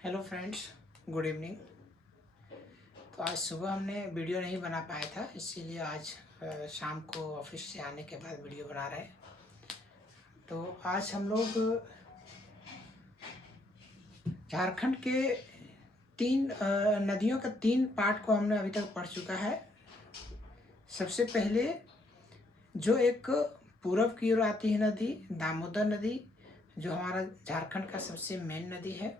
Hello friends, good evening. तो आज सुबह हमने वीडियो नहीं बना पाया था, इसीलिए आज शाम को ऑफिस से आने के बाद वीडियो बना रहे हैं। तो आज हम लोग झारखंड के तीन नदियों का तीन पार्ट को हमने अभी तक पढ़ चुका है। सबसे पहले जो एक पूर्व की ओर आती है नदी, दामोदर नदी, जो हमारा झारखंड का सबसे मेन नदी है,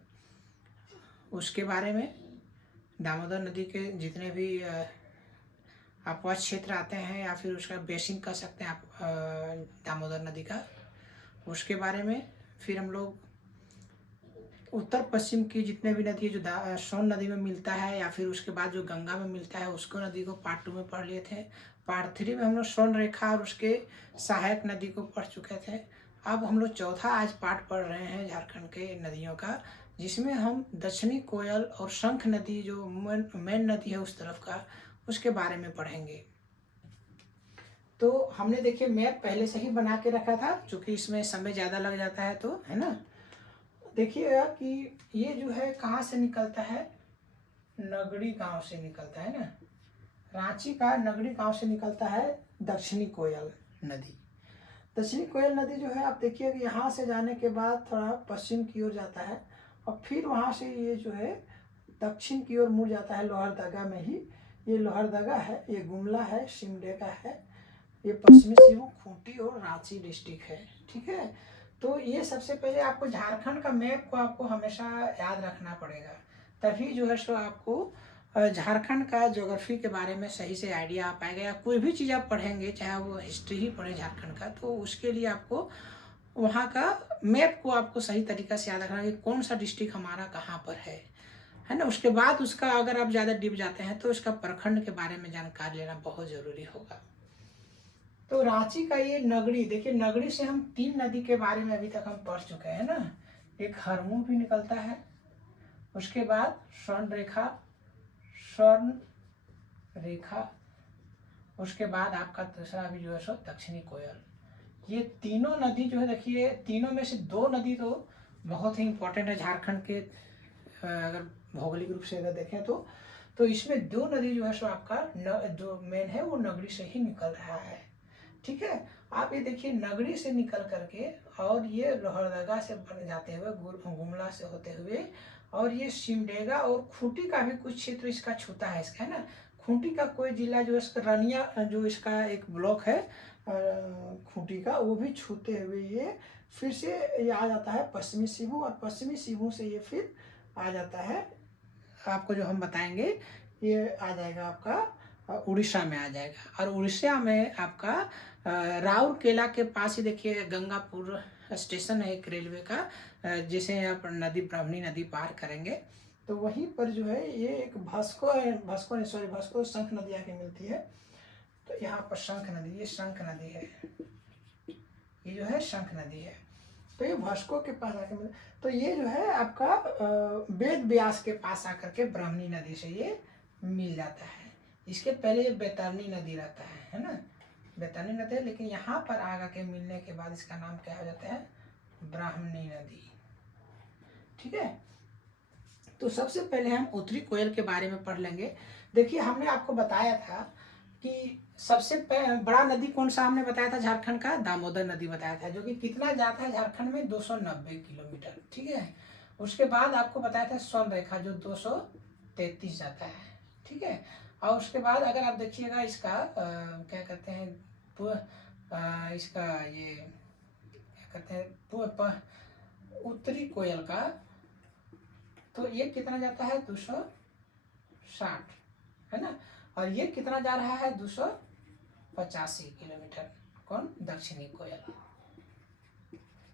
उसके बारे में। दामोदर नदी के जितने भी अपवाद क्षेत्र आते हैं या फिर उसका बेसिन कह सकते हैं आप दामोदर नदी का, उसके बारे में। फिर हम लोग उत्तर पश्चिम की जितने भी नदी जो सोन नदी में मिलता है या फिर उसके बाद जो गंगा में मिलता है, उसको नदी को पार्ट 2 में पढ़ लिए थे। पार्ट 3 में हम लोग सोन रेखा और उसके सहायक नदी को पढ़ चुके थे। अब हम लोग चौथा आज पार्ट पढ़ रहे हैं झारखंड के नदियों का, जिसमें हम दक्षिणी कोयल और शंख नदी जो मेन नदी है उस तरफ का, उसके बारे में पढ़ेंगे। तो हमने देखिए मैप पहले से ही बना के रखा था, क्योंकि इसमें समय ज़्यादा लग जाता है, तो है ना। देखिएगा कि ये जो है कहाँ से निकलता है, नगड़ी गांव से निकलता है ना। रांची का नगड़ी गांव से निकलता है दक्षिणी कोयल नदी। दक्षिणी कोयल नदी जो है, आप देखिए कि यहाँ से जाने के बाद थोड़ा पश्चिम की ओर जाता है और फिर वहाँ से ये जो है दक्षिण की ओर मुड़ जाता है लोहरदगा में ही। ये लोहरदगा है, ये गुमला है, सिमडेगा है, ये पश्चिमी सिंहभूम, खूंटी और रांची डिस्ट्रिक्ट है। ठीक है। तो ये सबसे पहले आपको झारखंड का मैप को आपको हमेशा याद रखना पड़ेगा, तभी जो है सो आपको झारखंड का ज्योग्राफी के बारे में सही से आइडिया आ पाएगा। या कोई भी चीज़ आप पढ़ेंगे, चाहे वो हिस्ट्री ही पढ़े झारखंड का, तो उसके लिए आपको वहाँ का मैप को आपको सही तरीक़ा से याद रखना कि कौन सा डिस्ट्रिक्ट हमारा कहाँ पर है ना। उसके बाद उसका अगर आप ज़्यादा डीप जाते हैं तो इसका प्रखंड के बारे में जानकारी लेना बहुत ज़रूरी होगा। तो रांची का ये नगड़ी, देखिए नगड़ी से हम तीन नदी के बारे में अभी तक हम पढ़ चुके हैं ना। एक हरमू भी निकलता है, उसके बाद स्वर्ण रेखा, उसके बाद आपका दूसरा भी जो है सो दक्षिणी कोयल। ये तीनों नदी जो है, देखिए तीनों में से दो नदी तो बहुत ही इम्पोर्टेंट है झारखंड के, अगर भौगोलिक रूप से अगर देखें तो इसमें दो नदी जो है सो आपका जो मेन है वो नगड़ी से ही निकल रहा है। ठीक है। आप ये देखिए नगड़ी से निकल करके और ये लोहरदगा से बन जाते हुए गुमला से होते हुए और ये सिमडेगा और खूंटी का भी कुछ क्षेत्र इसका छूता है, इसका है ना। खूंटी का कोई जिला जो इसका रनिया जो इसका एक ब्लॉक है खूंटी का, वो भी छूते हुए ये फिर से ये आ जाता है पश्चिमी सिंहभूम, और पश्चिमी सिंहभूम से ये फिर आ जाता है, आपको जो हम बताएंगे ये आ जाएगा आपका उड़ीसा में आ जाएगा। और उड़ीसा में आपका राउरकेला के पास ही देखिए गंगापुर स्टेशन है एक रेलवे का, जिसे आप ब्राह्मणी नदी पार करेंगे तो वहीं पर जो है ये एक भस्को शंख नदी आके मिलती है। तो यहाँ पर शंख नदी, ये शंख नदी है, ये जो है शंख नदी है। तो ये भस्को के पास आके मिलता, तो ये जो है आपका वेद व्यास के पास आकर के ब्राह्मणी नदी से ये मिल जाता है। इसके पहले ये बैतरणी नदी रहता है ना, बैतरणी नदी है, लेकिन यहाँ पर आगा के मिलने के बाद इसका नाम क्या हो जाता है, ब्राह्मणी नदी। ठीक है। तो सबसे पहले हम उत्तरी कोयल के बारे में पढ़ लेंगे। देखिए हमने आपको बताया था कि सबसे बड़ा नदी कौन सा हमने बताया था झारखंड का, दामोदर नदी बताया था, जो कि कितना जाता है झारखंड में 290 किलोमीटर। ठीक है। उसके बाद आपको बताया था स्वर्ण रेखा जो 233 जाता है। ठीक है। और उसके बाद अगर आप देखिएगा इसका क्या कहते हैं इसका ये क्या कहते हैं उत्तरी कोयल का, तो ये कितना जाता है 260, है ना। और ये कितना जा रहा है 285 किलोमीटर, कौन, दक्षिणी कोयल।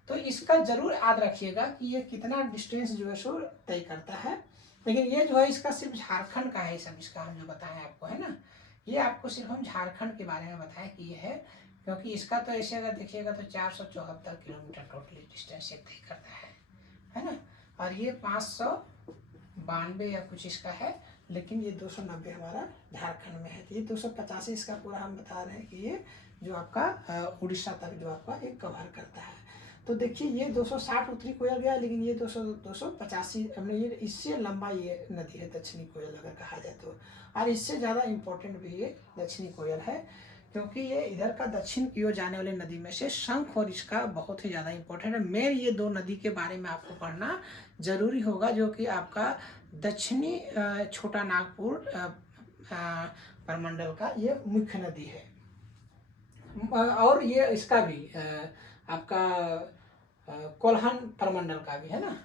तो इसका जरूर याद रखिएगा कि ये कितना डिस्टेंस जो है सो तय करता है। लेकिन ये जो है इसका सिर्फ झारखंड का है, सब इसका हम जो बताएं आपको, है ना। ये आपको सिर्फ हम झारखंड के बारे में बताएं कि ये है, क्योंकि इसका तो ऐसे अगर देखिएगा तो 474 किलोमीटर टोटली डिस्टेंस ये तय करता है ना। और ये 592 या कुछ इसका है, लेकिन ये 290 हमारा झारखंड में है। तो ये 285 इसका पूरा हम बता रहे हैं कि ये जो आपका उड़ीसा तक जो आपका एक कवर करता है। तो देखिए ये 260 उत्तरी कोयल गया, लेकिन ये 285 ये इससे लंबा ये नदी है दक्षिणी कोयल अगर कहा जाए तो। और इससे ज़्यादा इम्पोर्टेंट भी ये दक्षिणी कोयल है, क्योंकि ये इधर का दक्षिण की ओर जाने वाली नदी में से शंख और इसका बहुत ही ज़्यादा इम्पोर्टेंट है। मेन ये दो नदी के बारे में आपको पढ़ना जरूरी होगा, जो कि आपका दक्षिणी छोटा नागपुर प्रमंडल का ये मुख्य नदी है। और ये इसका भी आपका कोल्हान प्रमंडल का भी है ना।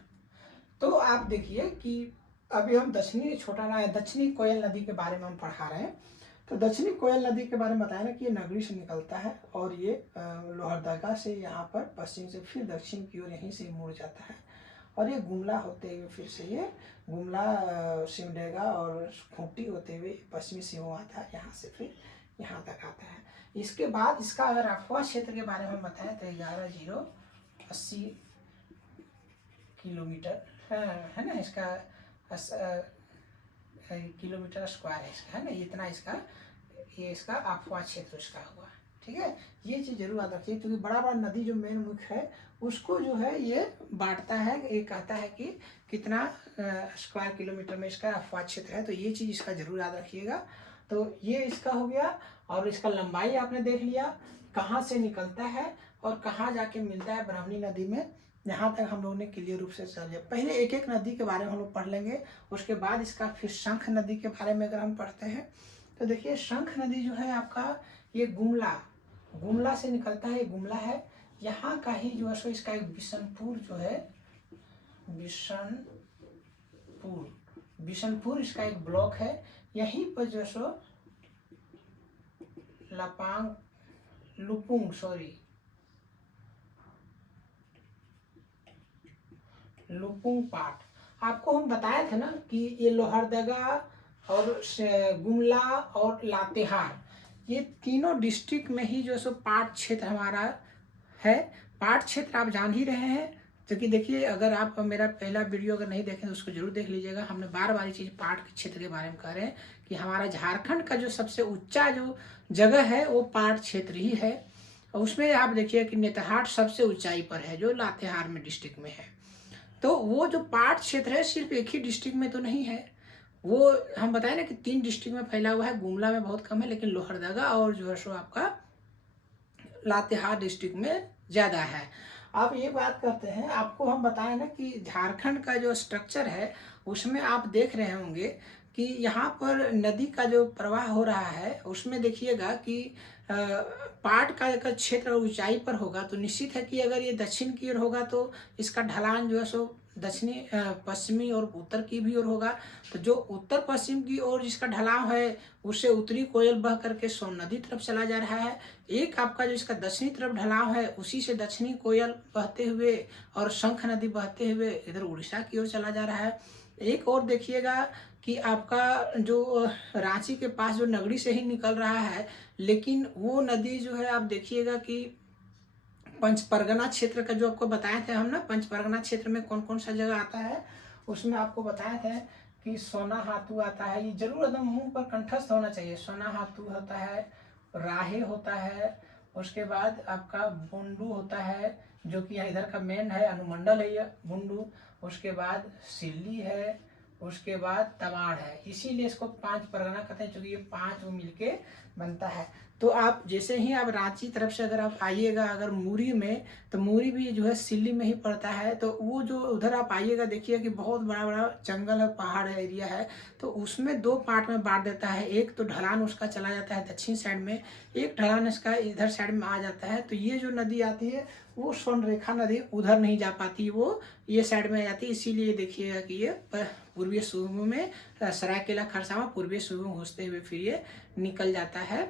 तो आप देखिए कि अभी हम दक्षिणी कोयल नदी के बारे में हम पढ़ा रहे हैं। तो दक्षिणी कोयल नदी के बारे में बताया ना कि ये नगरी से निकलता है और ये लोहरदगा से यहाँ पर पश्चिम से फिर दक्षिण की ओर यहीं से मुड़ जाता है, और ये गुमला होते हुए फिर से ये गुमला सिमडेगा और खूंटी होते हुए पश्चिमी सीमा आता है, यहाँ से फिर यहाँ तक आता है। इसके बाद इसका अगर अफवाह क्षेत्र के बारे में बताएं तो 11,080 किलोमीटर है ना, इसका किलोमीटर स्क्वायर है इसका, है ना, इतना इसका ये इसका अफवाह क्षेत्र इसका हुआ। ठीक है, ये चीज़ जरूर याद रखिए, क्योंकि बड़ा बड़ा नदी जो मेन मुख्य है उसको जो है ये बांटता है, ये कहता है कि कितना स्क्वायर किलोमीटर में इसका अफवाह क्षेत्र है। तो ये चीज़ इसका जरूर याद रखिएगा। तो ये इसका हो गया, और इसका लंबाई आपने देख लिया, कहाँ से निकलता है और कहाँ जाके मिलता है ब्राह्मणी नदी में। यहाँ तक हम लोगों ने क्लियर रूप से चल लिया। पहले एक एक नदी के बारे में हम लोग पढ़ लेंगे, उसके बाद इसका फिर शंख नदी के बारे में अगर हम पढ़ते हैं तो देखिए शंख नदी जो है आपका ये गुमला से निकलता है, ये गुमला है यहाँ का ही जो है सो इसका एक बिशनपुर जो है, बिशनपुर इसका एक ब्लॉक है। यहीं पर जो सो लुपुंग पाट आपको हम बताए थे ना कि ये लोहरदगा और गुमला और लातेहार ये तीनों डिस्ट्रिक्ट में ही जो सो पाट क्षेत्र हमारा है। पाट क्षेत्र आप जान ही रहे हैं, क्योंकि देखिए अगर आप मेरा पहला वीडियो अगर नहीं देखें तो उसको जरूर देख लीजिएगा। हमने बार बार ये चीज़ पाट क्षेत्र के बारे में कह रहे हैं कि हमारा झारखंड का जो सबसे ऊंचा जो जगह है वो पाट क्षेत्र ही है। और उसमें आप देखिए कि नेतरहाट सबसे ऊंचाई पर है जो लातेहार में डिस्ट्रिक्ट में है। तो वो जो पाट क्षेत्र है सिर्फ एक ही डिस्ट्रिक्ट में तो नहीं है, वो हम बताए ना कि 3 डिस्ट्रिक्ट में फैला हुआ है। गुमला में बहुत कम है, लेकिन लोहरदगा और जो है सो आपका लातेहार डिस्ट्रिक्ट में ज़्यादा है। आप ये बात करते हैं, आपको हम बताएं ना कि झारखंड का जो स्ट्रक्चर है उसमें आप देख रहे होंगे कि यहाँ पर नदी का जो प्रवाह हो रहा है उसमें देखिएगा कि पाट का अगर क्षेत्र ऊंचाई पर होगा तो निश्चित है कि अगर ये दक्षिण की ओर होगा तो इसका ढलान जो है सो दक्षिणी पश्चिमी और उत्तर की भी ओर होगा। तो जो उत्तर पश्चिम की ओर जिसका ढलाव है उससे उत्तरी कोयल बह करके सोन नदी तरफ चला जा रहा है। एक आपका जो इसका दक्षिणी तरफ ढलाव है उसी से दक्षिणी कोयल बहते हुए और शंख नदी बहते हुए इधर उड़ीसा की ओर चला जा रहा है। एक और देखिएगा कि आपका जो रांची के पास जो नगरी से ही निकल रहा है, लेकिन वो नदी जो है आप देखिएगा कि पंच परगना क्षेत्र का जो आपको बताए थे हम ना, पंच परगना क्षेत्र में कौन कौन सा जगह आता है उसमें आपको बताए थे कि सोना हाथू आता है। ये जरूर एकदम मुंह पर कंठस्थ होना चाहिए। सोना हाथू होता है, राहे होता है, उसके बाद आपका बुंडू होता है जो कि इधर का मेन है, अनुमंडल है ये बुंडू। उसके बाद सिल्ली है, उसके बाद तवाड़ है। इसीलिए इसको 5 परगना कहते हैं, क्योंकि ये 5 मिलके बनता है। तो आप जैसे ही आप रांची तरफ से अगर आप आइएगा अगर मूरी में, तो मूरी भी जो है सिल्ली में ही पड़ता है। तो वो जो उधर आप आइएगा देखिए कि बहुत बड़ा बड़ा जंगल है, पहाड़ एरिया है। तो उसमें 2 पार्ट में बांट देता है। एक तो ढलान उसका चला जाता है दक्षिण साइड में, एक ढलान इसका इधर साइड में आ जाता है। तो ये जो नदी आती है वो स्वर्णरेखा नदी उधर नहीं जा पाती, वो ये साइड में आ जाती है। इसीलिए देखिएगा कि ये पूर्वी सूबे में सरायकेला खरसावां पूर्वी सूबे में घुसते हुए फिर ये निकल जाता है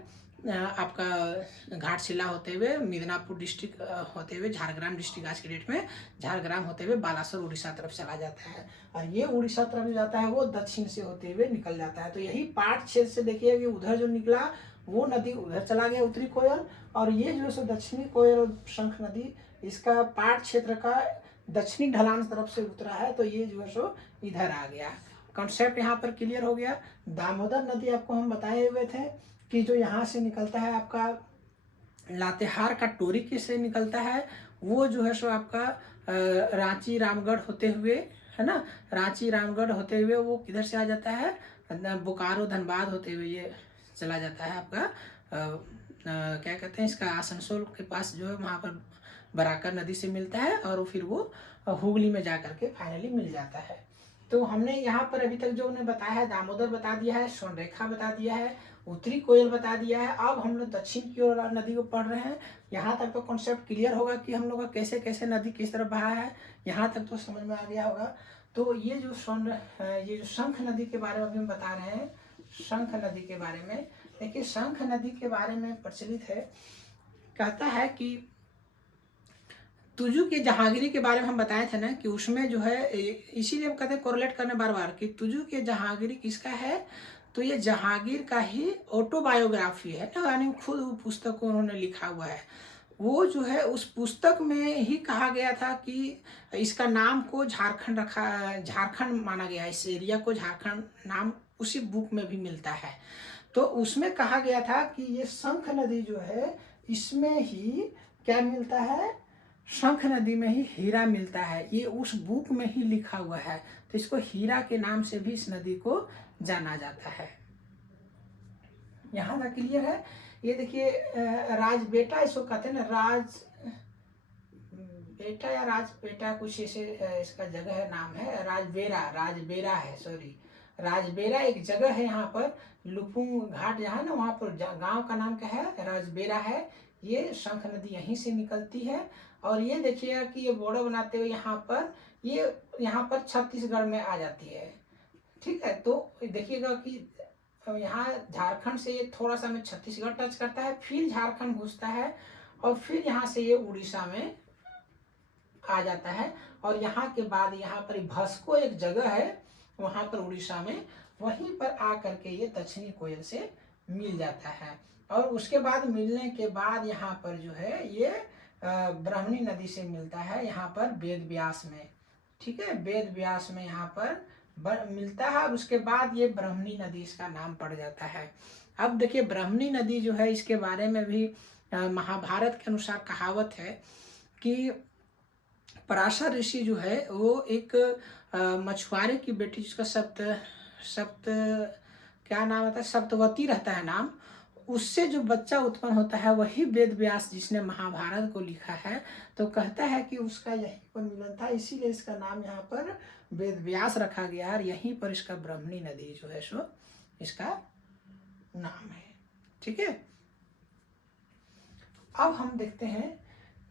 आपका घाटशिला होते हुए मिदनापुर डिस्ट्रिक्ट होते हुए झारग्राम डिस्ट्रिक्ट आज की डेट में झारग्राम होते हुए बालासोर उड़ीसा तरफ चला जाता है। और ये उड़ीसा तरफ जाता है वो दक्षिण से होते हुए निकल जाता है। तो यही पाट क्षेत्र से देखिए कि उधर जो निकला वो नदी उधर चला गया उत्तरी कोयल, और ये जो है दक्षिणी कोयल और शंख नदी इसका पाट क्षेत्र का दक्षिणी ढलान तरफ से उतरा है। तो ये जो है सो इधर आ गया। कॉन्सेप्ट यहाँ पर क्लियर हो गया। दामोदर नदी आपको हम बताए हुए थे कि जो यहाँ से निकलता है आपका लातेहार का टोरी के से निकलता है, वो जो है सो आपका रांची रामगढ़ होते हुए, है ना, रांची रामगढ़ होते हुए वो किधर से आ जाता है, बोकारो धनबाद होते हुए ये चला जाता है आपका क्या कहते हैं इसका, आसनसोल के पास जो है वहाँ पर बराकर नदी से मिलता है, और फिर वो हुगली में जा करके फाइनली मिल जाता है। तो हमने यहाँ पर अभी तक जो उन्हें बताया है, दामोदर बता दिया है, स्वर्णरेखा बता दिया है, उत्तरी कोयल बता दिया है। अब हम लोग दक्षिण की ओर नदी को पढ़ रहे हैं। यहाँ तक तो कॉन्सेप्ट क्लियर होगा कि हम लोग का कैसे कैसे नदी किस तरफ बहा है, यहाँ तक तो समझ में आ गया होगा। तो ये जो शंख नदी के बारे में अभी हम बता रहे हैं, शंख नदी के बारे में देखिए, शंख नदी के बारे में प्रचलित है, कहता है कि तुजू के जहांगीरी के बारे में हम बताए थे ना कि उसमें जो है, इसीलिए हम कहते हैं कोरिलेट करने बार बार कि तुजू के जहांगीरी किसका है, तो ये जहांगीर का ही ऑटोबायोग्राफी है ना, यानी खुद पुस्तक को उन्होंने लिखा हुआ है। वो जो है उस पुस्तक में ही कहा गया था कि इसका नाम को झारखंड माना गया, इस एरिया को झारखंड नाम उसी बुक में भी मिलता है। तो उसमें कहा गया था कि ये शंख नदी जो है इसमें ही क्या मिलता है, शंख नदी में ही हीरा मिलता है, ये उस बुक में ही लिखा हुआ है। तो इसको हीरा के नाम से भी इस नदी को जाना जाता है। यहाँ तक क्लियर है। ये देखिए राज बेटा इसको कहते हैं ना, राज बेटा या राज बेटा कुछ ऐसे इसका जगह है, नाम है राजबेरा है, सॉरी राजबेरा एक जगह है यहाँ पर, लुपुंग घाट जहाँ है ना, वहाँ पर गांव का नाम क्या है, राजबेरा है। ये शंख नदी यहीं से निकलती है। और ये देखिएगा कि ये बॉर्डर बनाते हुए यहाँ पर छत्तीसगढ़ में आ जाती है। ठीक है, तो देखिएगा कि यहाँ झारखंड से ये थोड़ा सा में छत्तीसगढ़ टच करता है, फिर झारखंड घुसता है, और फिर यहाँ से ये उड़ीसा में आ जाता है। और यहाँ के बाद यहाँ पर भस्को एक जगह है वहाँ पर उड़ीसा में, वहीं पर आ करके ये दक्षिणी कोयल से मिल जाता है। और उसके बाद मिलने के बाद यहाँ पर जो है ये ब्राह्मणी नदी से मिलता है, यहाँ पर वेद व्यास में। ठीक है, वेद व्यास में यहाँ पर मिलता है, और उसके बाद ये ब्राह्मणी नदी इसका नाम पड़ जाता है। अब देखिए ब्राह्मणी नदी जो है इसके बारे में भी महाभारत के अनुसार कहावत है कि पराशर ऋषि जो है वो एक मछुआरे की बेटी, जिसका सप्त क्या नाम आता है, सप्तवती रहता है नाम, उससे जो बच्चा उत्पन्न होता है वही वेद व्यास जिसने महाभारत को लिखा है। तो कहता है कि उसका यहीं पर मिलन था, इसीलिए इसका नाम यहाँ पर वेद व्यास रखा गया, और यहीं पर इसका ब्राह्मणी नदी जो है सो इसका नाम है। ठीक है, अब हम देखते हैं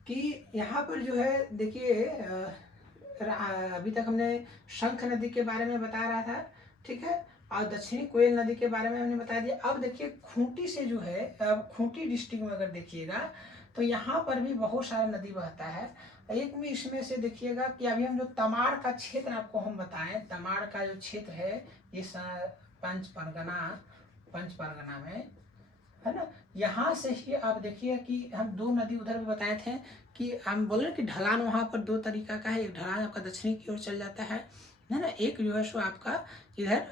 कि यहाँ पर जो है देखिए अभी तक हमने शंख नदी के बारे में बता रहा था। ठीक है, और दक्षिणी कोयल नदी के बारे में हमने बता दिया। अब देखिए खूंटी से जो है, खूंटी डिस्ट्रिक्ट में अगर देखिएगा तो यहाँ पर भी बहुत सारा नदी बहता है। एक में इसमें से देखिएगा कि अभी हम जो तमाड़ का क्षेत्र आपको हम बताएं, तमाड़ का जो क्षेत्र है इस पंच परगना में, है ना, यहाँ से ही आप देखिए कि हम दो नदी उधर भी बताए थे कि हम बोले कि ढलान वहाँ पर दो तरीका का है, एक ढलान आपका दक्षिणी की ओर चल जाता है ना, एक जो है सो आपका इधर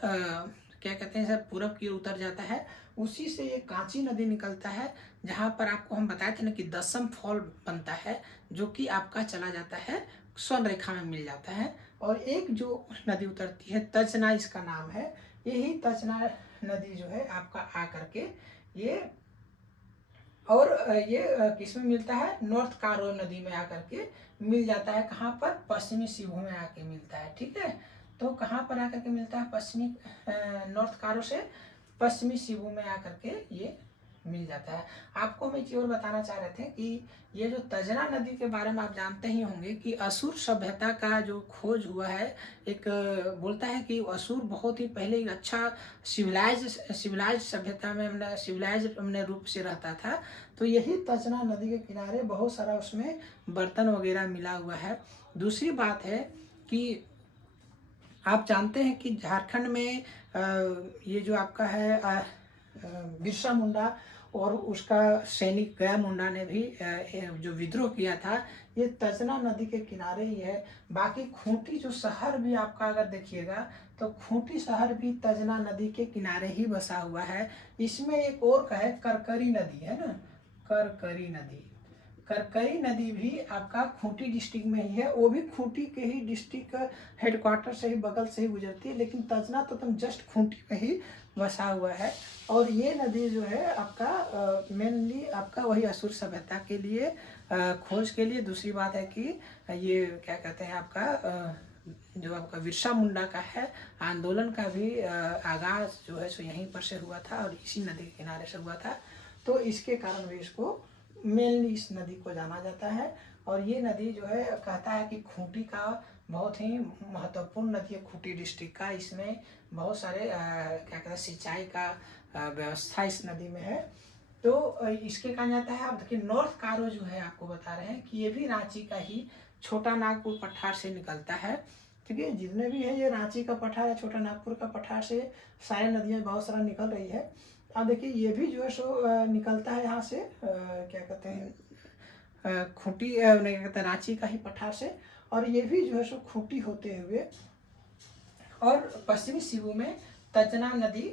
क्या कहते हैं सर पूरब की ओर उतर जाता है। उसी से ये कांची नदी निकलता है, जहाँ पर आपको हम बताए थे ना कि दसम फॉल बनता है, जो कि आपका चला जाता है स्वर्ण रेखा में मिल जाता है। और एक जो नदी उतरती है तचना इसका नाम है, यही तचना नदी जो है आपका आ करके ये, और ये किसमें मिलता है, नॉर्थ कारो नदी में आकर के मिल जाता है। कहाँ पर, पश्चिमी सिंहभूम में आके मिलता है। ठीक है, तो कहाँ पर आकर के मिलता है, पश्चिमी नॉर्थ कारो से पश्चिमी सिंहभूम में आकर के ये मिल जाता है। आपको हम एक और बताना चाह रहे थे कि ये जो तजना नदी के बारे में आप जानते ही होंगे कि असुर सभ्यता का जो खोज हुआ है, एक बोलता है कि असुर बहुत ही पहले एक अच्छा सिविलाइज सभ्यता में सिविलाइज रूप से रहता था। तो यही तजना नदी के किनारे बहुत सारा उसमें बर्तन वगैरह मिला हुआ है। दूसरी बात है कि आप जानते हैं कि झारखंड में ये जो आपका है बिरसा मुंडा और उसका सैनिक गया मुंडा ने भी जो विद्रोह किया था, ये तजना नदी के किनारे ही है। बाकी खूंटी जो शहर भी आपका अगर देखिएगा तो खूंटी शहर भी तजना नदी के किनारे ही बसा हुआ है। इसमें एक और है करकरी नदी, है ना, करकरी नदी। करकरी नदी भी आपका खूंटी डिस्ट्रिक्ट में ही है, वो भी खूंटी के ही डिस्ट्रिक्ट हेडक्वार्टर से ही बगल से ही गुजरती है, लेकिन तजना तो तुम जस्ट खूंटी में ही बसा हुआ है। और ये नदी जो है आपका मेनली आपका वही असुर सभ्यता के लिए खोज के लिए। दूसरी बात है कि ये क्या कहते हैं आपका जो आपका बिरसा मुंडा का है आंदोलन का भी आगाज जो है सो यहीं पर से हुआ था और इसी नदी के किनारे से हुआ था। तो इसके कारण भी इसको मेनली इस नदी को जाना जाता है। और ये नदी जो है कहता है कि खूंटी का बहुत ही महत्वपूर्ण नदी है खूंटी डिस्ट्रिक्ट का। इसमें बहुत सारे क्या कहते हैं सिंचाई का व्यवस्था इस नदी में है। तो इसके कहा जाता है। अब देखिए नॉर्थ कारो जो है आपको बता रहे हैं कि ये भी रांची का ही छोटा नागपुर पठार से निकलता है। ठीक है, जितने भी है ये रांची का पठार है, छोटा नागपुर का पठार से सारी नदियाँ बहुत सारा निकल रही है। अब देखिए ये भी जो है सो निकलता है यहाँ से क्या कहते हैं खूंटी नहीं कहते रांची का ही पठार से। और ये भी जो है सो खूंटी होते हुए और पश्चिमी सिबू में तजना नदी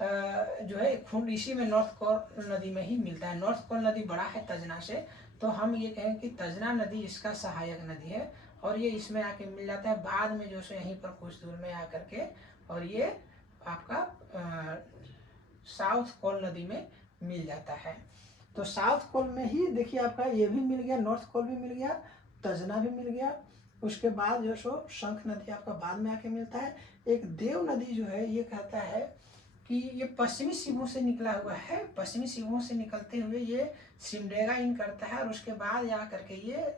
जो है खूंट इसी में नॉर्थ कोल नदी में ही मिलता है। नॉर्थ कोल नदी बड़ा है तजना से, तो हम ये कहें कि तजना नदी इसका सहायक नदी है और ये इसमें आके मिल जाता है बाद में जो सो यहीं पर कुछ दूर में आकर के। और ये आपका साउथ कोल नदी में मिल जाता है। तो साउथ कोल में ही देखिए आपका ये भी मिल गया, नॉर्थ कोल भी मिल गया, तजना भी मिल गया। उसके बाद जो सो शंख नदी आपका बाद में आके मिलता है। एक देव नदी जो है ये कहता है कि ये पश्चिमी सिबू से निकला हुआ है। पश्चिमी सिबू से निकलते हुए ये सिमडेगा इन करता है और उसके बाद जा करके ये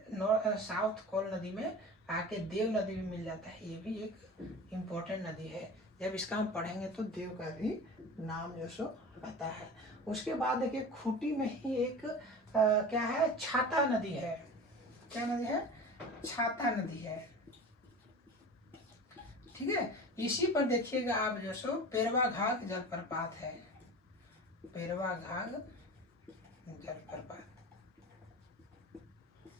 साउथ कोल नदी में आके देव नदी भी मिल जाता है। ये भी एक इम्पोर्टेंट नदी है, जब इसका हम पढ़ेंगे तो देव का भी नाम जो सो आता है। उसके बाद देखिए खूंटी में ही एक क्या है छाता नदी है। क्या नदी है? छाता नदी है। ठीक है, इसी पर देखिएगा आप जो सो पेरवा घाघ जलप्रपात है। पेरवा घाघ जलप्रपात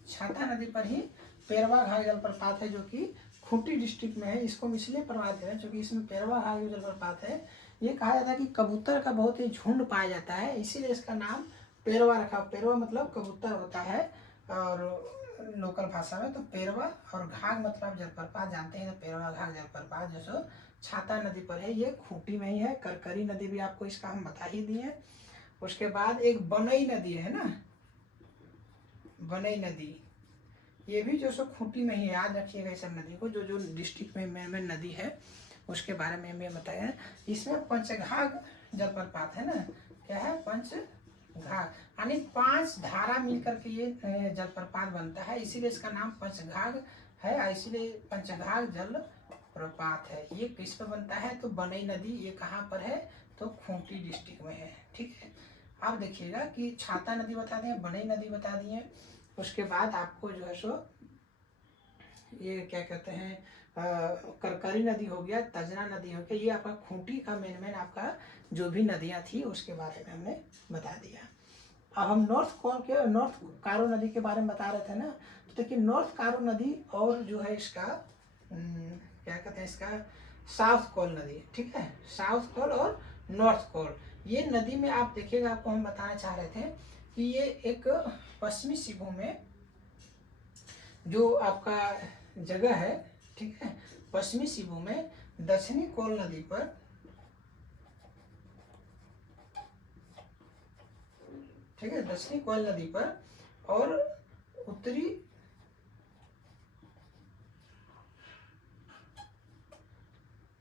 छाता नदी पर ही पेरवा घाघ जलप्रपात है जो कि खूंटी डिस्ट्रिक्ट में है। इसको हम इसलिए प्रभावित है क्योंकि इसमें पेरवा घाघ जलप्रपात है। ये कहा जाता है कि कबूतर का बहुत ही झुंड पाया जाता है, इसीलिए इसका नाम पेरवा रखा। पेरवा मतलब कबूतर होता है और लोकल भाषा में, तो पेरवा और घाघ मतलब जलप्रपात जानते हैं। तो पेरवा घाघ जलप्रपात जो सो छाता नदी पर है, ये खूंटी में ही है। करकरी नदी भी आपको इसका हम बता ही दिए। उसके बाद एक बनई नदी है ना, बनई नदी, ये भी जो सो खूंटी में ही, याद रखिएगा इस नदी को। जो जो डिस्ट्रिक्ट में मेन नदी है उसके बारे में हमें बताया। इसमें पंचघाघ जलप्रपात है ना, क्या है पंचघाघ, यानी 5 धारा मिलकर के ये जलप्रपात बनता है, इसीलिए इसका नाम पंचघाघ है, इसीलिए पंचघाघ जलप्रपात है। ये किस पर बनता है? तो बनई नदी। ये कहाँ पर है? तो खूंटी डिस्ट्रिक्ट में है। ठीक है, आप देखिएगा कि छाता नदी बता दिए, बनई नदी बता दिए। उसके बाद आपको जो है सो ये क्या कहते हैं करकरी नदी हो गया, तजना नदी हो गया। ये आपका खूंटी का मेन आपका जो भी नदियाँ थी उसके बारे में हमने बता दिया। अब हम नॉर्थ कारो नदी के बारे में बता रहे थे ना, तो देखिए नॉर्थ कारो नदी और जो है इसका क्या कहते हैं इसका साउथ कोल नदी। ठीक है, साउथ कोल और नॉर्थ कोल, ये नदी में आप देखिएगा, आपको हम बताना चाह रहे थे कि ये एक पश्चिमी सिबू में जो आपका जगह है, ठीक है, पश्चिमी सिबू में दक्षिणी कोल नदी पर, ठीक है, दक्षिणी कोयल नदी पर और उत्तरी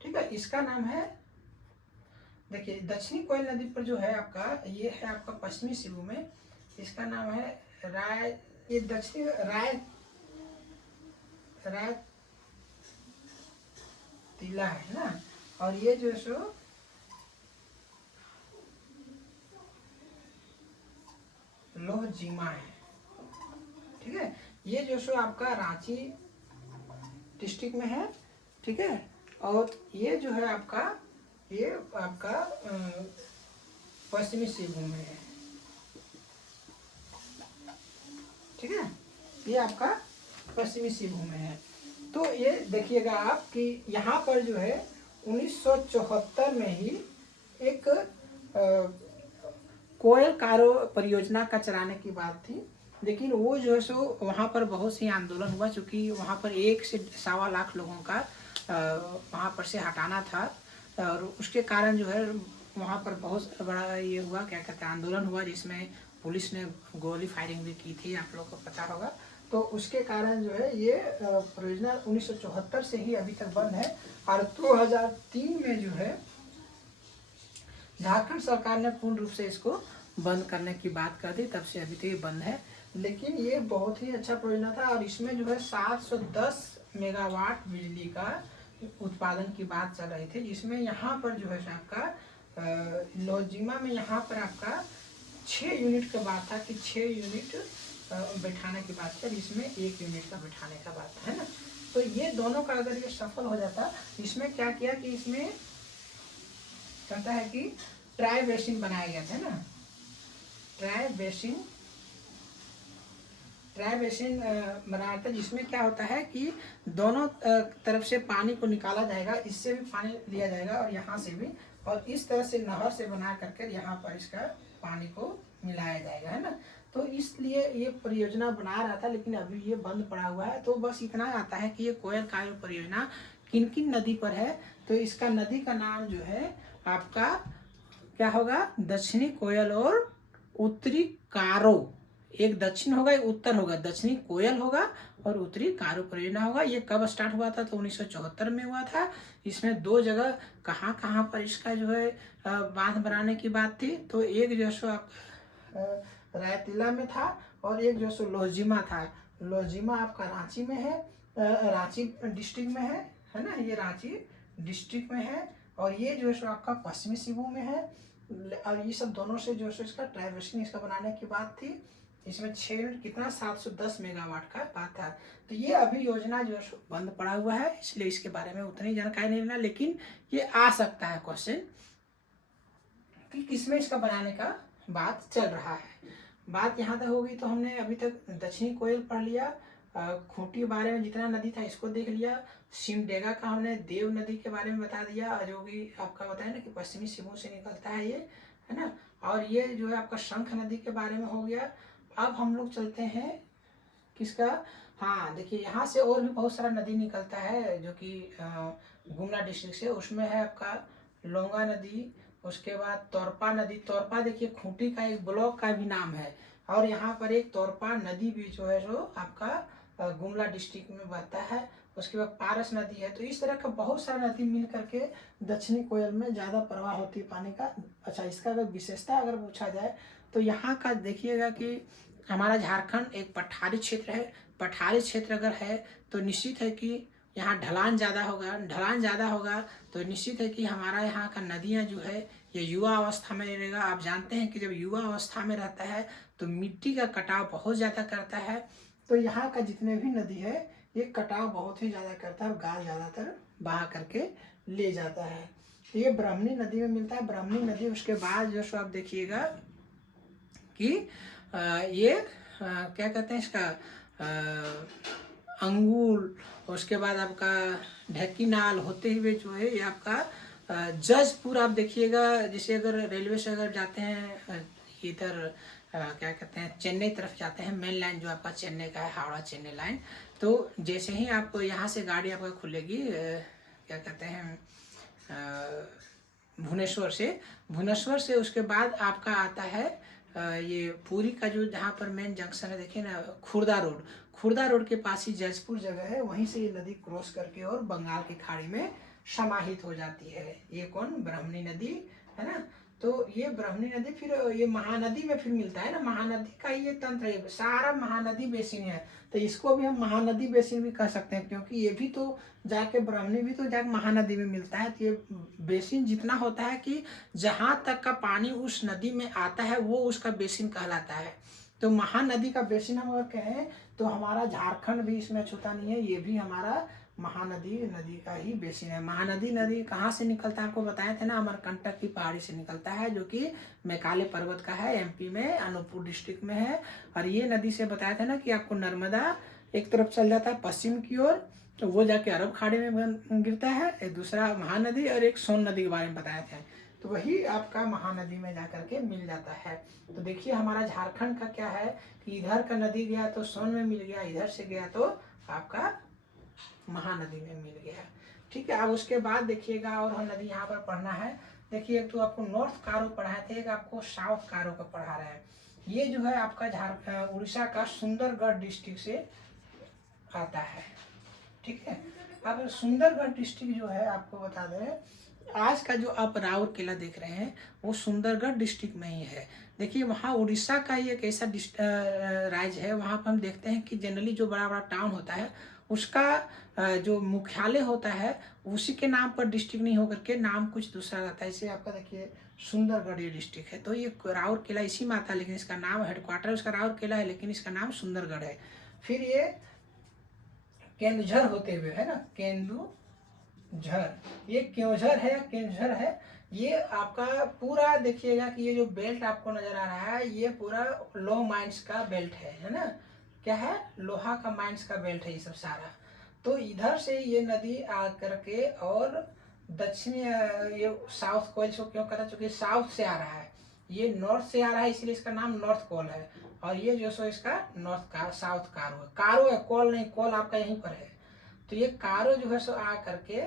ठीक है, इसका नाम है, देखिए दक्षिणी कोयल नदी पर जो है आपका, ये है आपका पश्चिमी सिबू में, इसका नाम है राय, ये दक्षिणी राय तिला है ना, और ये जो सो लोहजीमा है। ठीक है, ये जो सो आपका रांची डिस्ट्रिक्ट में है। ठीक है, और ये जो है आपका, ये आपका पश्चिमी सिंहभूम में है। ठीक है, ये आपका पश्चिमी सिंहभूम में है। तो ये देखिएगा आप कि यहाँ पर जो है 1974 में ही एक कोयल कारो परियोजना का चलाने की बात थी, लेकिन वो जो है सो वहाँ पर बहुत सी आंदोलन हुआ, क्योंकि वहाँ पर 1 से सवा लाख लोगों का वहाँ पर से हटाना था, और उसके कारण जो है वहाँ पर बहुत बड़ा ये हुआ, क्या कहते हैं, आंदोलन हुआ, जिसमें पुलिस ने गोली फायरिंग भी की थी, आप लोगों को पता होगा। तो उसके कारण जो है ये परियोजना 1974 से ही अभी तक बंद है, और 2003 में जो है झारखंड सरकार ने पूर्ण रूप से इसको बंद करने की बात कर दी, तब से अभी तक ये बंद है। लेकिन ये बहुत ही अच्छा परियोजना था, और इसमें जो है 710 मेगावाट बिजली का उत्पादन की बात चल रही थी, जिसमें यहाँ पर जो है आपका लोजिमा में यहाँ पर आपका 6 यूनिट का बात था कि 6 यूनिट बैठाने की बात है, इसमें 1 यूनिट का बैठाने का बात है ना। तो ये दोनों का अगर ये सफल हो जाता, इसमें क्या किया कि इसमें कहता है कि ट्राई बेसिन बनाया गया था ना, ट्राई बेसिन बनाया था, जिसमें क्या होता है कि दोनों तरफ से पानी को निकाला जाएगा, इससे भी पानी लिया जाएगा और यहाँ से भी, और इस तरह से नहर से बना करके यहाँ पर इसका पानी को मिलाया जाएगा, है ना। तो इसलिए ये परियोजना बना रहा था, लेकिन अभी ये बंद पड़ा हुआ है। तो बस इतना आता है कि ये कोयल कायो परियोजना किन किन नदी पर है। तो इसका नदी का नाम जो है आपका क्या होगा, दक्षिणी कोयल और उत्तरी कारो। एक दक्षिण होगा, एक उत्तर होगा, दक्षिणी कोयल होगा और उत्तरी कारो परियोजना होगा। ये कब स्टार्ट हुआ था, तो 1974 में हुआ था। इसमें 2 जगह कहाँ कहाँ पर इसका जो है बांध बनाने की बात थी। तो एक जो सो आपका रायतिला में था, और एक जो सो लोहजीमा था। लोहजीमा आपका रांची में है, रांची डिस्ट्रिक्ट में है ना, ये रांची डिस्ट्रिक्ट में है, और ये जो है आपका पश्चिमी सिंहभूम में है। और ये सब दोनों से जो है इसका ट्राइवेशन इसका बनाने की बात थी। इसमें 6 कितना 710 मेगावाट का बात था। तो ये अभी योजना जो है बंद पड़ा हुआ है, इसलिए इसके बारे में उतनी जानकारी नहीं लेना, लेकिन ये आ सकता है क्वेश्चन कि किसमें इसका बनाने का बात चल रहा है। बात यहाँ तक होगी। तो हमने अभी तक दक्षिणी कोयल पढ़ लिया, खूंटी बारे में जितना नदी था इसको देख लिया, सिमडेगा का हमने देव नदी के बारे में बता दिया, जो कि आपका बताया ना कि पश्चिमी सिंहभूम से निकलता है ये, है ना। और ये जो है आपका शंख नदी के बारे में हो गया। अब हम लोग चलते हैं किसका, हाँ देखिए, यहाँ से और भी बहुत सारा नदी निकलता है जो कि गुमला डिस्ट्रिक्ट से, उसमें है आपका लोंगा नदी, उसके बाद तोरपा नदी। तोरपा देखिए खूंटी का एक ब्लॉक का भी नाम है, और यहाँ पर एक तोरपा नदी भी जो है जो आपका गुमला डिस्ट्रिक्ट में बहता है। उसके बाद पारस नदी है। तो इस तरह का बहुत सारा नदी मिल करके दक्षिणी कोयल में ज़्यादा प्रवाह होती है पानी का। अच्छा, इसका अगर विशेषता अगर पूछा जाए तो यहाँ का देखिएगा कि हमारा झारखंड एक पठारी क्षेत्र है। पठारी क्षेत्र अगर है तो निश्चित है कि यहाँ ढलान ज़्यादा होगा, ढलान ज़्यादा होगा तो निश्चित है कि हमारा यहाँ का नदियाँ जो है ये युवा अवस्था में रहेगा। आप जानते हैं कि जब युवा अवस्था में रहता है तो मिट्टी का कटाव बहुत ज़्यादा करता है। तो यहाँ का जितने भी नदी है ये कटाव बहुत ही ज़्यादा करता है, और गाल ज़्यादातर बहा करके ले जाता है। तो ये ब्राह्मणी नदी में मिलता है, ब्राह्मणी नदी। उसके बाद जो सो आप देखिएगा कि ये क्या कहते हैं इसका अंगुल, उसके बाद आपका ढेकीनाल होते हुए जो है ये आपका जजपुर आप देखिएगा। जैसे अगर रेलवे से अगर जाते हैं इधर क्या कहते हैं चेन्नई तरफ जाते हैं, मेन लाइन जो आपका चेन्नई का है, हावड़ा चेन्नई लाइन। तो जैसे ही आपको यहाँ से गाड़ी आपका खुलेगी क्या कहते हैं भुवनेश्वर से उसके बाद आपका आता है ये पूरी का जो जहाँ पर मेन जंक्शन है, देखिए ना, खुर्दा रोड के पास ही जजपुर जगह है, वहीं से ये नदी क्रॉस करके और बंगाल की खाड़ी में समाहित हो जाती है। ये कौन, ब्राह्मणी नदी, है ना। तो ये ब्राह्मणी नदी फिर ये महानदी में फिर मिलता है ना, महानदी का ये तंत्र है, सारा महानदी बेसिन है। तो इसको भी हम महानदी बेसिन भी कह सकते हैं, क्योंकि ये भी तो जाके ब्राह्मणी भी तो जाके महानदी में मिलता है। तो ये बेसिन जितना होता है कि जहाँ तक का पानी उस नदी में आता है वो उसका बेसिन कहलाता है। तो महानदी का बेसिन हम अगर कहें तो हमारा झारखंड भी इसमें छूता नहीं है, ये भी हमारा महानदी नदी का ही बेसिन है। महानदी नदी कहाँ से निकलता है आपको बताए थे ना, अमरकंटक की पहाड़ी से निकलता है, जो कि मैकाले पर्वत का है, एमपी में अनूपपुर डिस्ट्रिक्ट में है। और ये नदी से बताया था ना कि आपको नर्मदा एक तरफ चल जाता है पश्चिम की ओर, तो वो जाके अरब खाड़ी में गिरता है। एक दूसरा महानदी और एक सोन नदी के बारे में बताए थे। तो वही आपका महानदी में जाकर के मिल जाता है। तो देखिए हमारा झारखंड का क्या है कि इधर का नदी गया तो सोन में मिल गया, इधर से गया तो आपका महानदी में मिल गया। ठीक है, अब उसके बाद देखिएगा और हम नदी यहाँ पर पढ़ना है। देखिए एक तो आपको नॉर्थ कारो पढ़ाए थे, एक आपको साउथ कारो का पढ़ा रहे हैं। ये जो है आपका उड़ीसा का सुंदरगढ़ डिस्ट्रिक्ट से आता है। ठीक है, अब सुंदरगढ़ डिस्ट्रिक्ट जो है आपको बता दें, आज का जो आप राउरकेला देख रहे हैं वो सुंदरगढ़ डिस्ट्रिक्ट में ही है। देखिए वहाँ उड़ीसा का ही एक ऐसा राज्य है, वहाँ पर हम देखते हैं कि जनरली जो बड़ा बड़ा टाउन होता है उसका जो मुख्यालय होता है उसी के नाम पर डिस्ट्रिक्ट नहीं होकर के नाम कुछ दूसरा रहता है। इसे आपका देखिए सुंदरगढ़ ये डिस्ट्रिक्ट है, तो ये राउरकेला इसी में आता है, लेकिन इसका नाम हेडक्वार्टर उसका राउरकेला है, लेकिन इसका नाम सुंदरगढ़ है। फिर ये केंदुझर होते हुए है ना, केंदुझर, ये क्योंझर है या केंदुझर है, ये आपका पूरा देखिएगा कि ये जो बेल्ट आपको नजर आ रहा है ये पूरा लो माइंस का बेल्ट है ना, क्या है, लोहा का माइंस का बेल्ट है ये सब सारा। तो इधर से ये नदी आ करके और दक्षिणी ये साउथ कोयल को क्यों कहता है, चूंकि साउथ से आ रहा है, ये नॉर्थ से आ रहा है इसलिए इसका नाम नॉर्थ कोल है, और ये जो सो इसका नॉर्थ का साउथ कारो है। कारो है, कोल नहीं, कोल आपका यहीं पर है। तो ये कारो जो है सो आ करके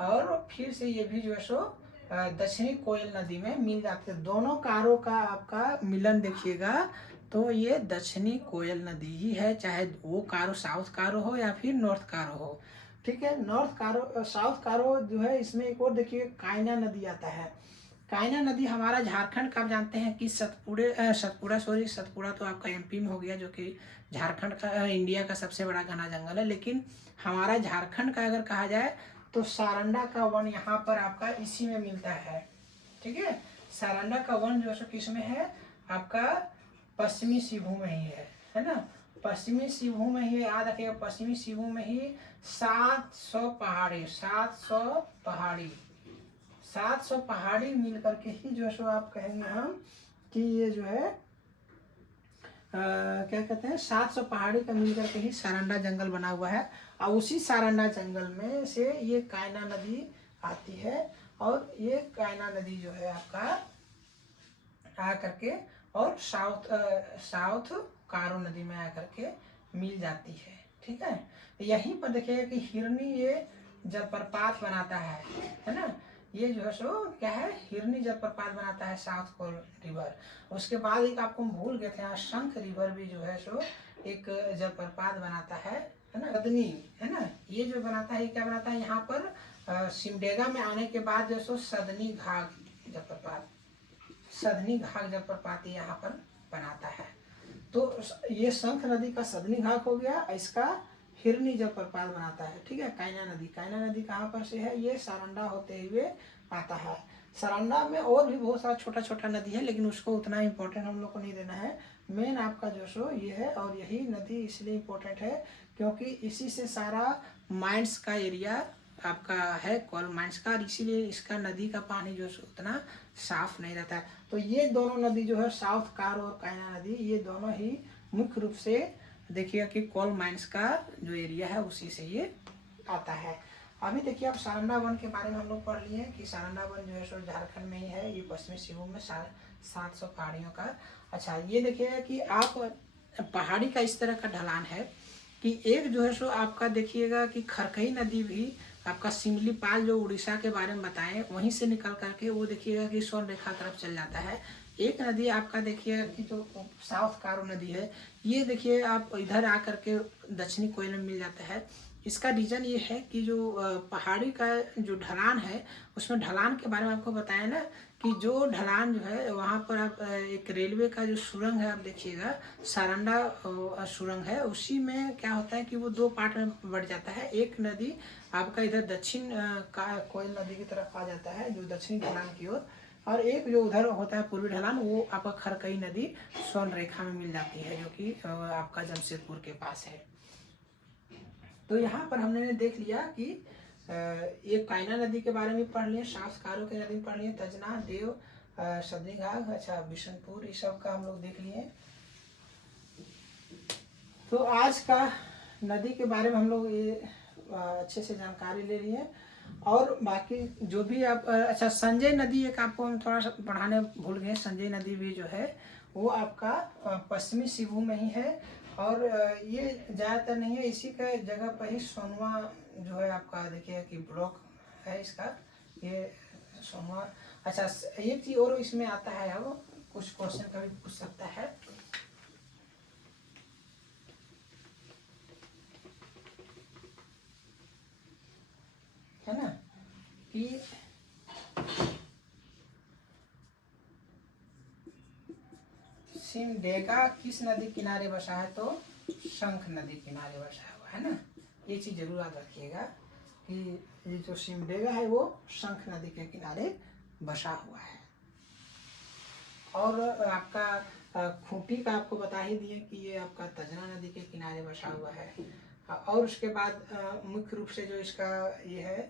और फिर से ये भी जो है सो दक्षिणी कोयल नदी में मिल जाते हैं। दोनों कारो का आपका मिलन देखिएगा तो ये दक्षिणी कोयल नदी ही है, चाहे वो कारो साउथ कारो हो या फिर नॉर्थ कारो हो। ठीक है, नॉर्थ कारो साउथ कारो जो है इसमें एक और देखिए कायना नदी आता है। कायना नदी हमारा झारखंड का आप जानते हैं कि सतपुड़ा तो आपका एमपी में हो गया, जो कि झारखंड का इंडिया का सबसे बड़ा घना जंगल है, लेकिन हमारा झारखंड का अगर कहा जाए तो सारंडा का वन यहाँ पर आपका इसी में मिलता है। ठीक है, सारंडा का वन जो है किस में है, आपका पश्चिमी सिंहभूम में ही है ना, पश्चिमी सिंहभूम में ही, याद रखिएगा पश्चिमी सिंहभूम में ही 700 पहाड़ी मिल करके ही जो है सो आप कहेंगे हम कि ये जो है क्या कहते हैं, 700 पहाड़ी का मिल करके ही सारंडा जंगल बना हुआ है, और उसी सारंडा जंगल में से ये कायना नदी आती है, और ये कायना नदी जो है आपका आ करके और साउथ कारो नदी में आकर के मिल जाती है। ठीक है, यहीं पर देखिएगा कि हिरनी ये जलप्रपात बनाता है ना, ये जो है सो क्या है, हिरनी जलप्रपात बनाता है साउथ कोल रिवर। उसके बाद एक आपको हम भूल गए थे, यहाँ शंख रिवर भी जो है सो एक जलप्रपात बनाता है ना, सदनी है ना, ये जो बनाता है, ये क्या बनाता है यहाँ पर सिमडेगा में आने के बाद जो सो सदनी घाघ जलप्रपात यहाँ पर बनाता है। तो ये शंख नदी का सदनी घाट हो गया, इसका हिरनी जलप्रपात बनाता है। ठीक है, कायना नदी कहाँ पर से है, ये सारंडा होते हुए आता है। सारंडा में और भी बहुत सारा छोटा छोटा नदी है, लेकिन उसको उतना इम्पोर्टेंट हम लोग को नहीं देना है। मेन आपका जो सो ये है, और यही नदी इसलिए इम्पोर्टेंट है क्योंकि इसी से सारा माइंस का एरिया आपका है, कोल माइंस का, इसीलिए इसका नदी का पानी जो है उतना साफ नहीं रहता है। तो ये दोनों नदी जो है साउथ कारो और कायना नदी, ये दोनों ही मुख्य रूप से देखिएगा कि कोल माइंस का जो एरिया है उसी से ये आता है। अभी देखिए आप सारंडा वन के बारे में हम लोग पढ़ लिए कि सारंडा वन जो है सो झारखंड में ही है, ये पश्चिमी सिंहभूम में 700 पहाड़ियों का। अच्छा, ये देखिएगा कि आप पहाड़ी का इस तरह का ढलान है कि एक जो है सो आपका देखिएगा कि खरकही नदी भी आपका सिमलीपाल जो उड़ीसा के बारे में बताएं वहीं से निकल करके वो देखिएगा कि स्वर्ण रेखा तरफ चल जाता है। एक नदी आपका देखिएगा कि जो साउथ कारो नदी है, ये देखिए आप इधर आकर के दक्षिणी कोयल में मिल जाता है। इसका रीज़न ये है कि जो पहाड़ी का जो ढलान है उसमें ढलान के बारे में आपको बताया ना कि जो ढलान जो है वहाँ पर आप एक रेलवे का जो सुरंग है आप देखिएगा, सारंडा सुरंग है, उसी में क्या होता है कि वो दो पार्ट में बढ़ जाता है। एक नदी आपका इधर दक्षिण का कोयल नदी की तरफ आ जाता है जो दक्षिणी ढलान की ओर, और एक जो उधर होता है पूर्वी ढलान, वो आपका खरकही नदी स्वर्ण रेखा में मिल जाती है, जो कि आपका जमशेदपुर के पास है। तो यहाँ पर हमने देख लिया कि ये कायना नदी के बारे में पढ़ लिए, साउथ कारो के नदी में पढ़ लिए, तजना, देव, सदनी घाघ, अच्छा बिशनपुर, ये सब का हम लोग देख लिए। तो आज का नदी के बारे में हम लोग ये अच्छे से जानकारी ले लिए। और बाकी जो भी आप अच्छा संजय नदी एक आपको हम थोड़ा सा पढ़ाने भूल गए। संजय नदी भी जो है वो आपका पश्चिमी सिंहभूम में ही है और ये ज़्यादातर नहीं है, इसी का जगह पर ही सोनवा जो है आपका देखिए कि ब्लॉक है इसका, ये सोनवा। अच्छा एक चीज़ और इसमें आता है, अब कुछ क्वेश्चन कभी पूछ सकता है ना, कि सिमडेगा किस नदी किनारे बसा है, तो शंख नदी किनारे बसा हुआ है ना। ये चीज़ जरूर याद रखिएगा कि ये जो सिमडेगा है वो शंख नदी के किनारे बसा हुआ है। और आपका खूंटी का आपको बता ही दिए कि ये आपका तजना नदी के किनारे बसा हुआ है। और उसके बाद मुख्य रूप से जो इसका ये है,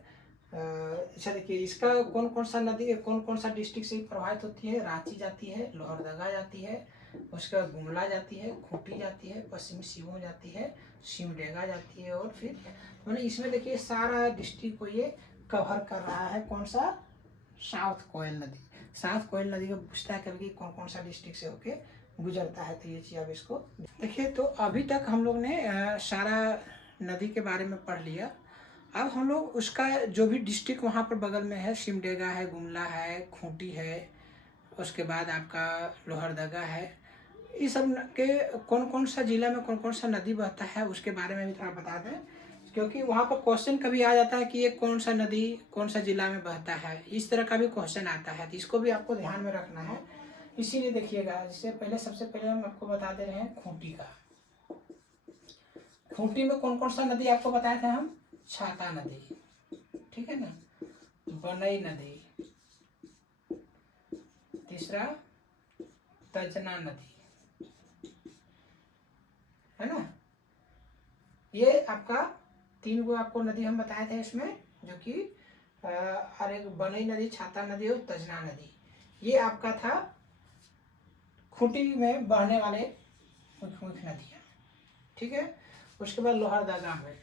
अच्छा देखिए इसका कौन कौन सा नदी, कौन कौन सा डिस्ट्रिक्ट से प्रभावित होती है। रांची जाती है, लोहरदगा जाती है, उसके बाद गुमला जाती है, खूंटी जाती है, पश्चिमी सिंहभूम जाती है, सिमडेगा जाती है, और फिर मैंने इसमें देखिए सारा डिस्ट्रिक्ट को ये कवर कर रहा है। कौन सा, साउथ कोयल नदी। साउथ कोयल नदी को पूछता है कभी कौन कौन सा डिस्ट्रिक्ट से होके गुजरता है, तो ये चीज़ अब इसको देखिए। तो अभी तक हम लोग ने सारा नदी के बारे में पढ़ लिया। अब हम लोग उसका जो भी डिस्ट्रिक्ट वहाँ पर बगल में है, सिमडेगा है, गुमला है, खूंटी है, उसके बाद आपका लोहरदगा है, इस सब के कौन कौन सा जिला में कौन कौन सा नदी बहता है उसके बारे में भी थोड़ा बता दें, क्योंकि वहाँ पर क्वेश्चन कभी आ जाता है कि ये कौन सा नदी कौन सा जिला में बहता है, इस तरह का भी क्वेश्चन आता है, तो इसको भी आपको ध्यान में रखना है। इसीलिए देखिएगा, इससे पहले सबसे पहले हम आपको बता दे रहे हैं खूंटी का। खूंटी में कौन कौन सा नदी आपको बताए थे हम, छाता नदी, ठीक है ना, बनई नदी, तीसरा तजना नदी, है ना। ये आपका 3 गो आपको नदी हम बताए थे इसमें, जो कि और एक बनई नदी, छाता नदी और तजना नदी, ये आपका था खूंटी में बहने वाले मुख्य मुख्य नदियाँ, ठीक है। उसके बाद लोहरदगा में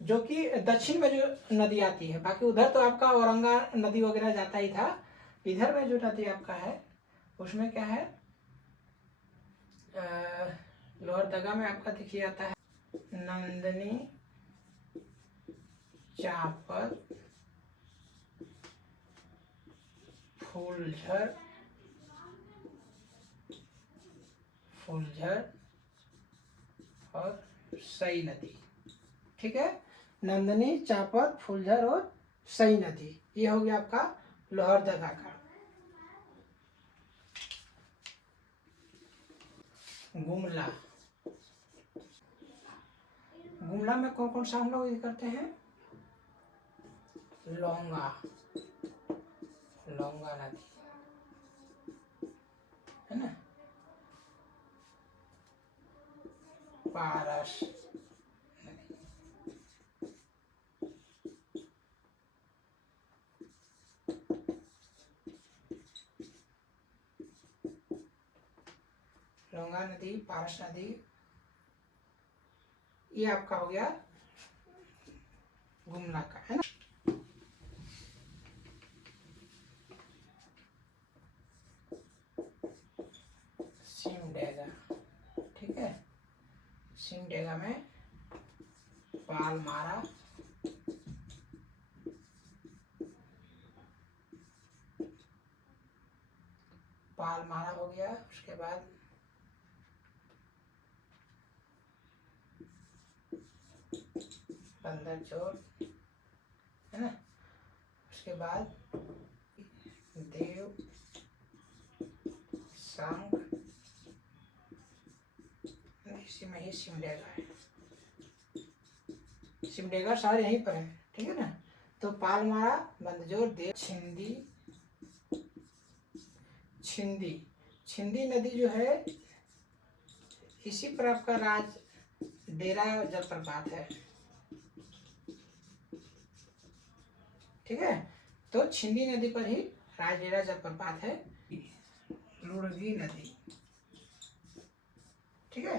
जो कि दक्षिण में जो नदी आती है, बाकी उधर तो आपका औरंगा नदी वगैरह जाता ही था, इधर में जो नदी आपका है उसमें क्या है, लोहरदगा में आपका देखिए आता है नंदनी, चांपत, फूलझर और सई नदी, ठीक है। नंदनी, चांपत, फूलझर और सई नदी, ये हो गया आपका लोहरदगा का। गुमला, गुमला में कौन कौन सा हम लोग ये करते हैं, लौंगा नदी, है ना, पारस नदी, लौंगा नदी, पारस नदी, ये आपका हो गया गुमला का, है ना। सिमडेगा, ठीक है, सिमडेगा में पालमारा, हो गया, उसके बाद बंदर चोर, है ना, उसके बाद देव, शंख, इसी में ही सिमडेगा है, सिमडेगा शहर यहीं पर है, ठीक है ना। तो पालमारा, बंदजोर, देव, छिंदी नदी जो है इसी पर आपका राज डेरा जलप्रपात है, ठीक है। तो छिंदी नदी पर ही राजडेरा जलप्रपात है। लुड़गी नदी, ठीक है।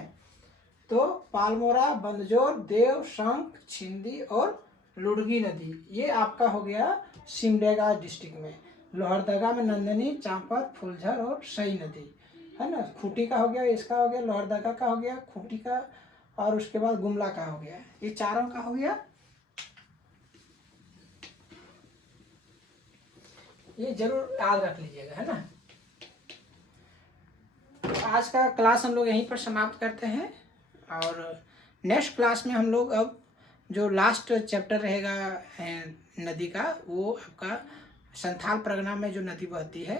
तो पालमोरा, बंदजोर, देव, शंख, छिंदी और लुड़गी नदी, ये आपका हो गया सिमडेगा डिस्ट्रिक्ट में। लोहरदगा में नंदनी, चांपत, फुलझर और सई नदी है ना। खूंटी का हो गया, इसका हो गया, लोहरदगा का हो गया, खूंटी का, और उसके बाद गुमला का हो गया। ये चारों का हो गया। ये जरूर याद रख लीजिएगा, है ना। तो आज का क्लास हम लोग यहीं पर समाप्त करते हैं, और नेक्स्ट क्लास में हम लोग अब जो लास्ट चैप्टर रहेगा नदी का, वो आपका संथाल परगना में जो नदी बहती है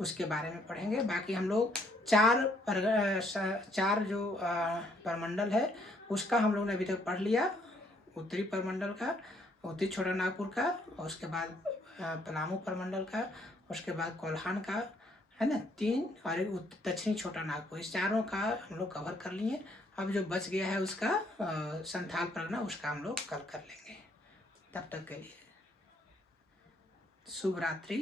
उसके बारे में पढ़ेंगे। बाकी हम लोग चार जो परमंडल है उसका हम लोग ने अभी तक पढ़ लिया। उत्तरी परमंडल का, उत्तरी छोटा नागपुर का, और उसके बाद पलामू परमंडल का, उसके बाद कोल्हान का, है ना, 3, और एक दक्षिणी छोटा नागपुर, इस चारों का हम लोग कवर कर लिए। अब जो बच गया है उसका संथाल परगना, उसका हम लोग कल कर लेंगे। तब तक के लिए शुभ रात्रि।